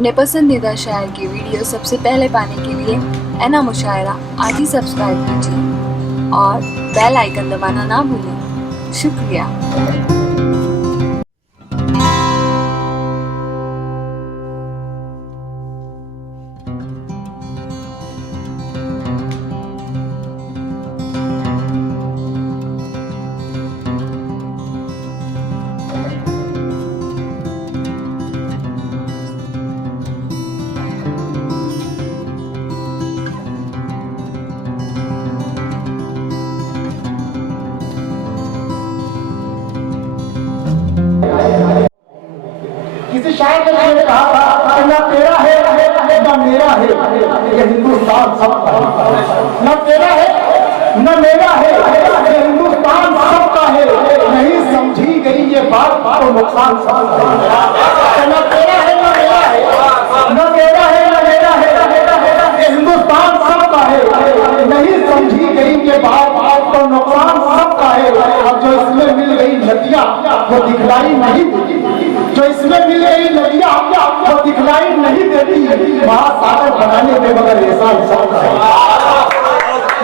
अपने पसंदीदा शायर की वीडियो सबसे पहले पाने के लिए एना मुशायरा आज ही सब्सक्राइब कीजिए और बेल आइकन दबाना ना भूलें। शुक्रिया। किसी शायर ने कहा था कि न तेरा है न मेरा है, ये हिंदुस्तान सबका है। न तेरा है न मेरा है, ये हिंदुस्तान सबका है। नहीं समझी गई ये बात तो नुकसान सबका है। न तेरा है न मेरा है, न तेरा है न मेरा है, ये हिंदुस्तान सबका है। नहीं समझी गई ये बात तो नुकसान सबका है। अब जो इसमें मिल गई नदियाँ वो दिखलाई नहीं देती, जो इसमें मिल गई नदियाँ वो दिखलाई नहीं देती। महासागर बनाने में मगर ऐसा सबका है।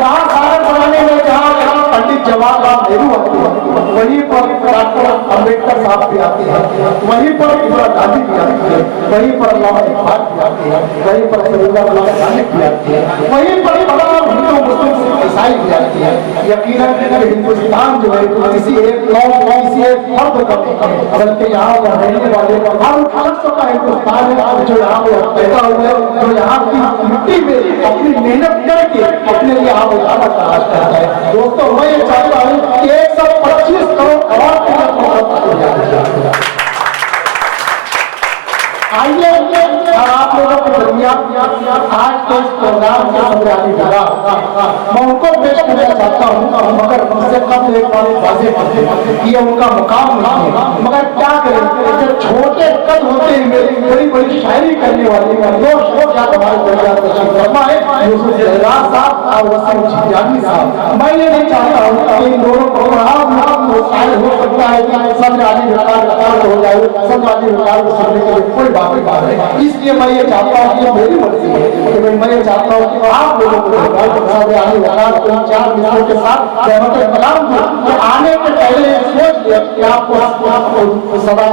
महासागर बनाने में जहाँ पंडित जवाहरलाल नेहरू आते हैं, वहीं पर डॉक्टर अम्बेडकर साहब भी आते हैं, वहीं पर इंदिरा गांधी भी आती है, वहीं पर अल्लामा इकबाल भी आते हैं, वहीं पर सलीमुल्लाह सादिक भी आते हैं, वहीं पर तमाम हिंदू मुस्लिम ईसाई भी आते हैं। यकीनन हिंदुस्तान जो है किसी एक कौम किसी एक फर्द का नहीं, बल्कि यहाँ पर रहने वाले हर शख्स का हिंदुस्तान है, जो यहाँ पर पैदा हुए, जो यहाँ की मिट्टी में अपनी मेहनत करके अपने लिए आप उजाला तलाश करता है। दोस्तों मैं ये चाहता हूँ कि 125 करोड़ और आइए आप लोगों के दरमियान आज के इस प्रोग्राम के बुनियादी लगा मैं उनको पेश करना चाहता हूँ, मगर उससे कम एक बात वाज़ेह ये उनका मुकाम नहीं है। मगर क्या करें, जब छोटे कद होते हैं बड़ी बड़ी शायरी करने वाले का दोस्त क्या हमारे दरमियान तशरीफ फरमा है यूसुफ जहरार साहब और वसीम जिजानी साहब। मैं ये नहीं चाहता हूँ कि इन दोनों प्रोग्राम शायद हो सकता है कि सब आदमी विकार हो जाए, सब आदमी विकार को सुनने के लिए कोई बात है। इसलिए मैं ये चाहता हूँ कि मेरी मर्जी है कि मैं ये चाहता हूँ कि आप लोगों को चार मित्रों के साथ कलाम दूं। आने के पहले सोच लिया कि आपको सदा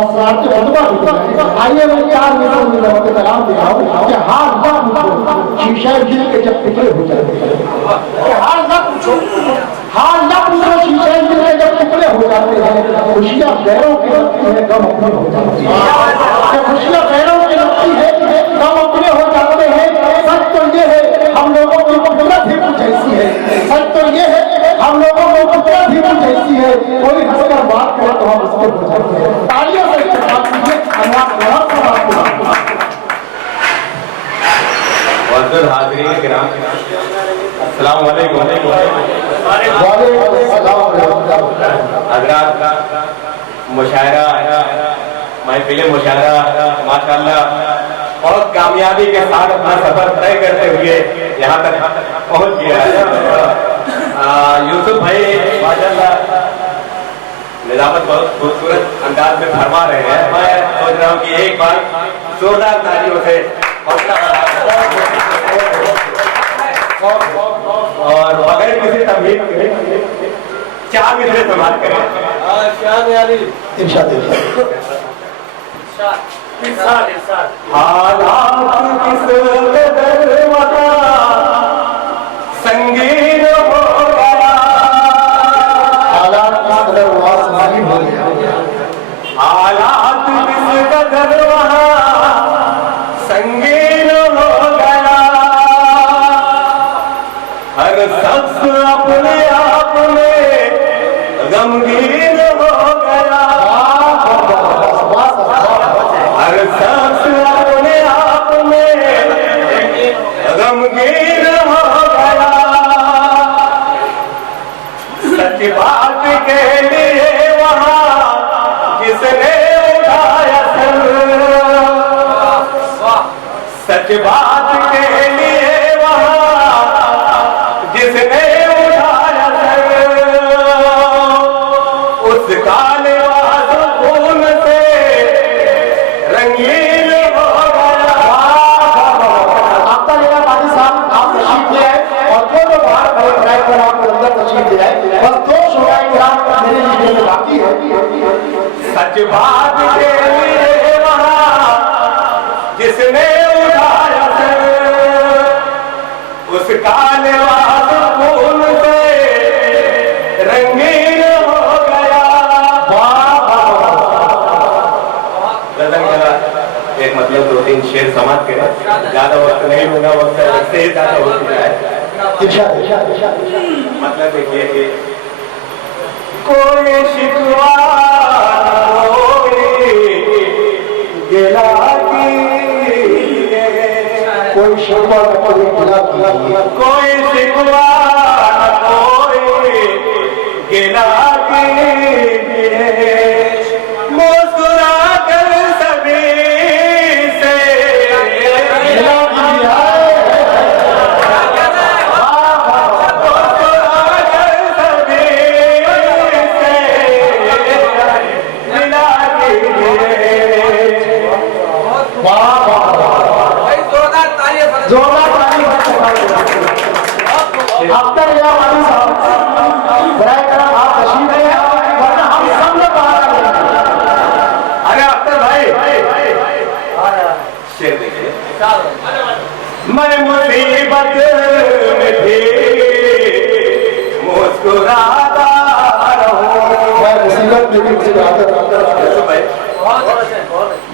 आइए मैं 4 मित्रों में कलाम दिखाऊं कि हार ना पूछो शीशा गिर के जब टुकड़े हो जाते हैं, हार ना पूछो शीशा गिर के जब टुकड़े हो जाते हैं। खुशियाँ गैरों की लगती है, गम अपनी हो जाती है। खुशियाँ गैरों की लगती है, गम अपने हो जाते हैं। सच तो ये है हम लोगों की कुदरत ही कुछ ऐसी है, सच तो ये है हम लोगों की कुदरत ही कुछ ऐसी है। कोई हंसकर बात करे तो हम उसके हो जाते हैं। तालियों से बात कीजिए हाज़रीन किराम, अस्सलाम वालेकुम। हज़रात मुशायरा महफिल मुशायरा माशाअल्लाह बहुत कामयाबी के साथ अपना सफर तय करते हुए यहाँ तक पहुँच गया है। यूसुफ भाई माशाअल्लाह निज़ामत बहुत खूबसूरत अंदाज में फरमा रहे हैं। मैं सोच रहा हूँ कि एक बार जोरदार तालियों से और बगैर किसी तमहीद के 4 मिसरे समाप्त करें। हालात किस कदर वफा संगीन हो गया, हालात किस कदर वासनाई हो गया, हालात किस कदर वहाँ संगीन हो गया। हर शख्स अपने आप में गमगीन हो गया, हर शख्स अपने आप में गमगीन हो गया। सच बात के लिए वहाँ जिसने उठाया सर, सच बात के लिए वहाँ जिसने उठाया सर, उसका लिबास खून से रंगीन हो गया। जिसने उठाया सर उसका लिबास फूल से रंगीन हो गया। एक मतलब 2-3 शेर समाप्त करें, ज्यादा वक्त नहीं होगा, वक्त से ही ज्यादा हो चुका है। मतलब देखिए कि कोई शिकवा गिला कोई शिकवा कोई गिला कोई शिकवा कोई गिला मुस्कुरा कर सभी से अख्तर या वाली साहब बराए करम आप तशरीफ ले आए, वरना हम सब लोग बाहर आ गए। अरे अख्तर भाई शेर देखिए। मैं मुसीबत में भी मुस्कुराता रहूं, मैं मुसीबत में भी मुस्कुराता रहूं,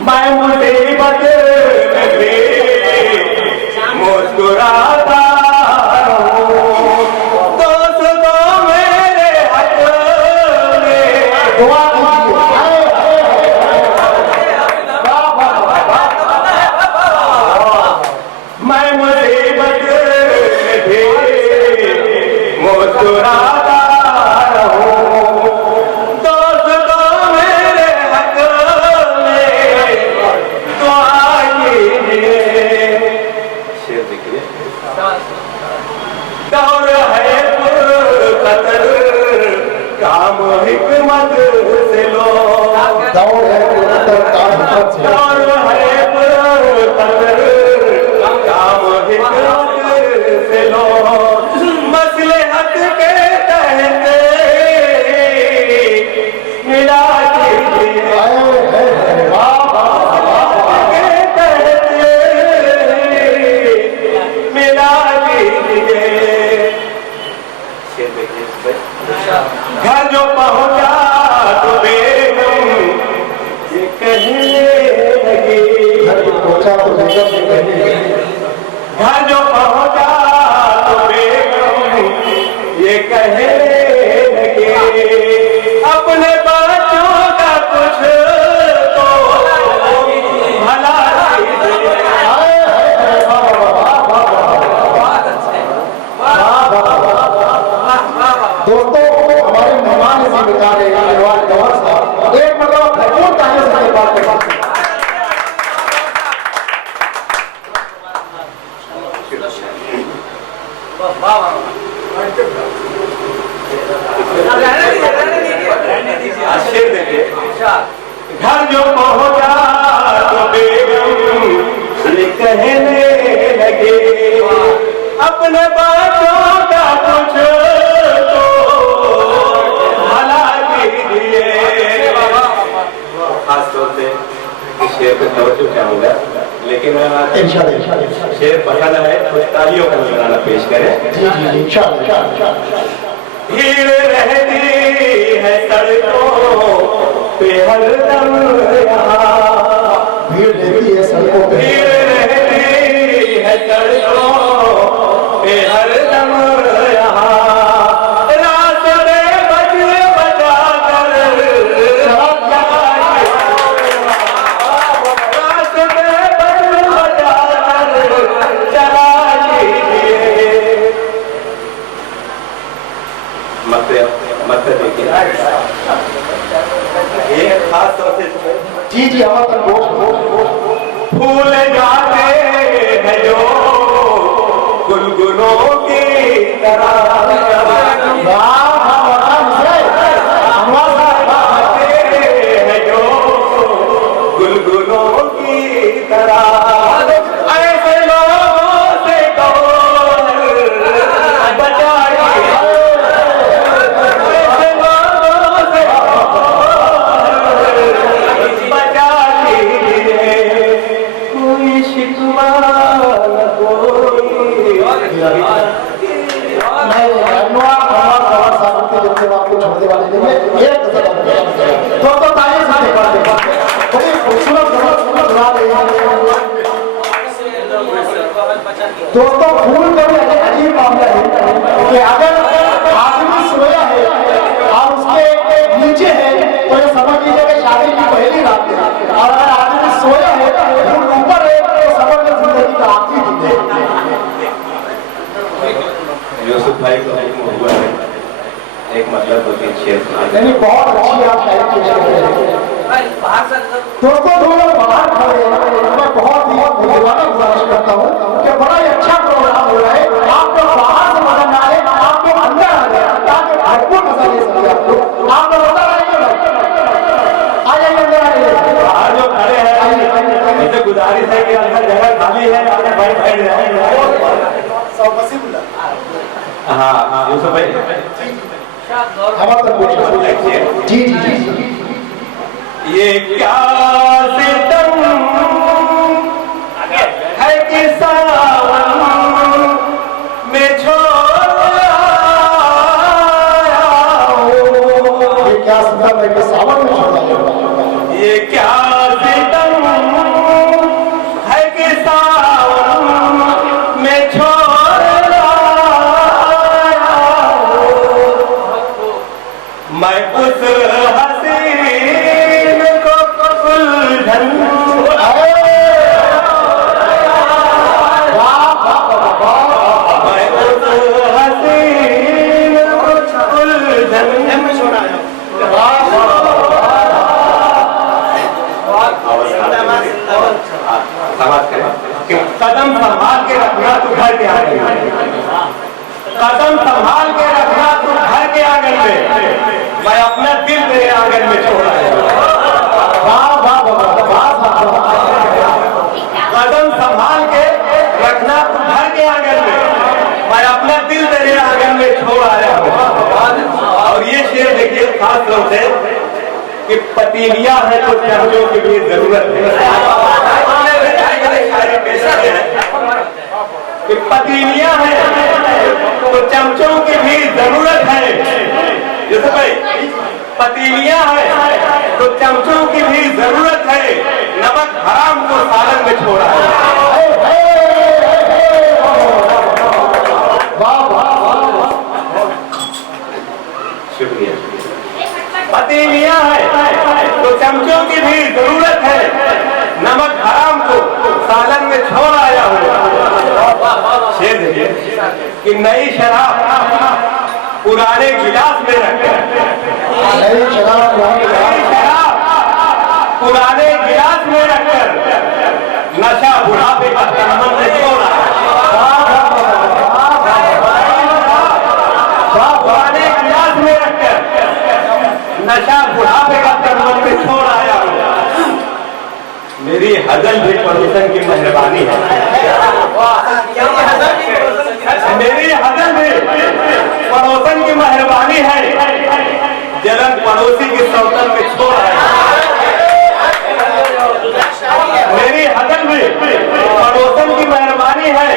मैं मुसीबत में भी मुस्कुराता दुआ मैं मुसीबत में भी मुस्कुराता रहूं, दोस्तों मेरे हक में दुआ कीजिए। शेर देखिए। दौर है पुरकतर काम हिकमत से लो, दौड़ है पुरकतर काम हिकमत से, दौर है पुरकतर काम हिकमत से लो, मसलहत के तहत मिला कीजिए, के तहत मिला कीजिए। शेर देखिए। घर जो पहुंचा तो बेगम ये कहने लगी, घर जो पहुंचा तो बेगम ये कहने लगी, घर जो पहुंचा तो बेगम ये कहने लगी, अपने बच्चों का कुछ तो भला दोस्तों हमारे मेहमान इसी बेचारे गवार साहब एक मतलब भरपूर ताली से बात करते हैं। शेर देखिए। घर जो पहुंचा तो बेगम ये कहने लगे, अपने बच्चों का कुछ तो भला कीजिए। खास तौर से इस शेर पे तवज्जो चाहूंगा, लेकिन इंशाल्लाह शेर पसंद है कुछ तालियों का नजराना पेश करें। जी जी इंशाल्लाह। भीड़ रहती है सड़कों पे हरदम यहाँ, भीड़ रहती है सड़कों पे, भीड़ रहती है सड़कों पे हरदम यहाँ, रास्ते बच बचा कर रास्ते बच बचा कर चला लीजिए। मत देखिए एक खास तौर से जी जी हमारा तक गोश्त फूल जाते हैं जो गुलगुलों की तरह, शिकवा न कोई। आपको छोड़ने वाले नहीं है। तो ताली से बड़ी खूबसूरत सुना रहे हैं दोस्तों। फूल का भी अजीब मामला है कि अगर आदमी सोया है और उसके नीचे है तो ये समझ लीजिए कि शादी की पहली रात है, और अगर आदमी सोया है फूल ऊपर है तो समझ लो जिंदगी का आखिरी दिन है। यूसुफ भाई को हुआ है एक मतलब दो तीन शेर सुना। नहीं बहुत अच्छी आप शायरी पेश कर रहे हैं दोस्तों। जो लोग बाहर खड़े हैं मैं बहुत ही धन्यवाद गुजारिश करता हूँ कि बड़ा ही अच्छा प्रोग्राम हो रहा है। आप लोग बाहर से मजा ना आए, आप लोग अंदर आ जाए ताकि भरपूर मजा ले सके। आप लोग अंदर आइए, आ जाइए अंदर आइए। बाहर जो खड़े हैं मुझे गुजारिश है कि अंदर जगह खाली है, आगे बैठ जाए। हाँ यूसुफ भाई हमारा तक पूछ जी जी जी। ये क्या सितम है कि सावन में छोड़ा। ये क्या सितम है कि सावन में छोड़ा। ये क्या सितम है कि सावन में छोड़ा। मैं उस हसीन को उलझन कदम संभाल के रखना तू घर के आंगन में। कदम संभाल के रखना तू घर के आंगन में। मैं अपना दिल तेरे आंगन में छोड़ा है। कदम संभाल के रखना तू घर के आंगन में। मैं अपना दिल तेरे आंगन में छोड़ आया हूँ। और ये शेर देखिए खास तौर से कि पतीलियां है तो चमचों की भी जरूरत है। कि पतीलियां हैं तो चमचों की भी जरूरत है। जैसे भाई पतीलियां हैं तो चमचों की भी जरूरत है। नमक हराम को सालन में छोड़ा है। शुक्रिया। पतीलियां हैं तो चमचों की भी जरूरत है। नमक हराम को सालन में छोड़ आया हूँ। शेर देखिए कि नई शराब पुराने गिलास में रखकर। नई शराब पुराने गिलास में रखकर नशा बुढ़ापे का तनमन में छोड़ा। पुराने गिलास में रखकर नशा बुढ़ापे का तनमन में छोड़ आया हूँ। मेरी हजल भी पड़ोसन की मेहरबानी है। मेरी हजल भी पड़ोसन की मेहरबानी है। जलन पड़ोसी की सौतन में छोड़ आया। मेरी हजल भी पड़ोसन की मेहरबानी है।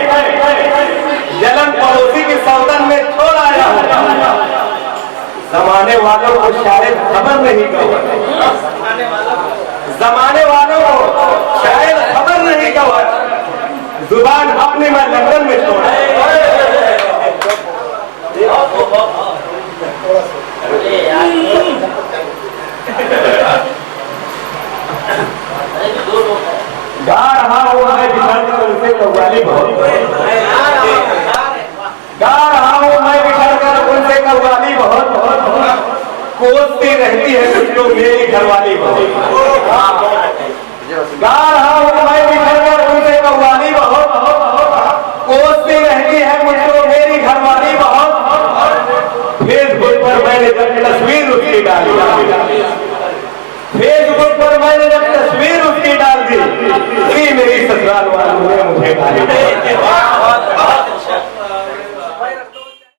जलन पड़ोसी की सौतन में छोड़ आया हूँ। जमाने वालों को शायद खबर नहीं कहो। जमाने वालों को शायद खबर नहीं कहो। जुबान अपने मैं लंदन में छोड़ा। गा रहा हूँ मैं बिछड़ कर उनसे कव्वाली बहुत। गा रहा हूँ मैं बिछड़ कर उनसे कव्वाली बहुत। कोसती रहती है मुझको मेरी घरवाली बहुत। गा रहा हूँ मैं बिछड़ कर उनसे कव्वाली बहुत। कोसती रहती है मुझको मेरी घरवाली बहुत। फेसबुक पर मैंने जब तस्वीर उसकी डाली। फेसबुक पर मैंने जब तस्वीर उसकी डाल दी, मेरी ससुराल वालों ने मुझे गाली।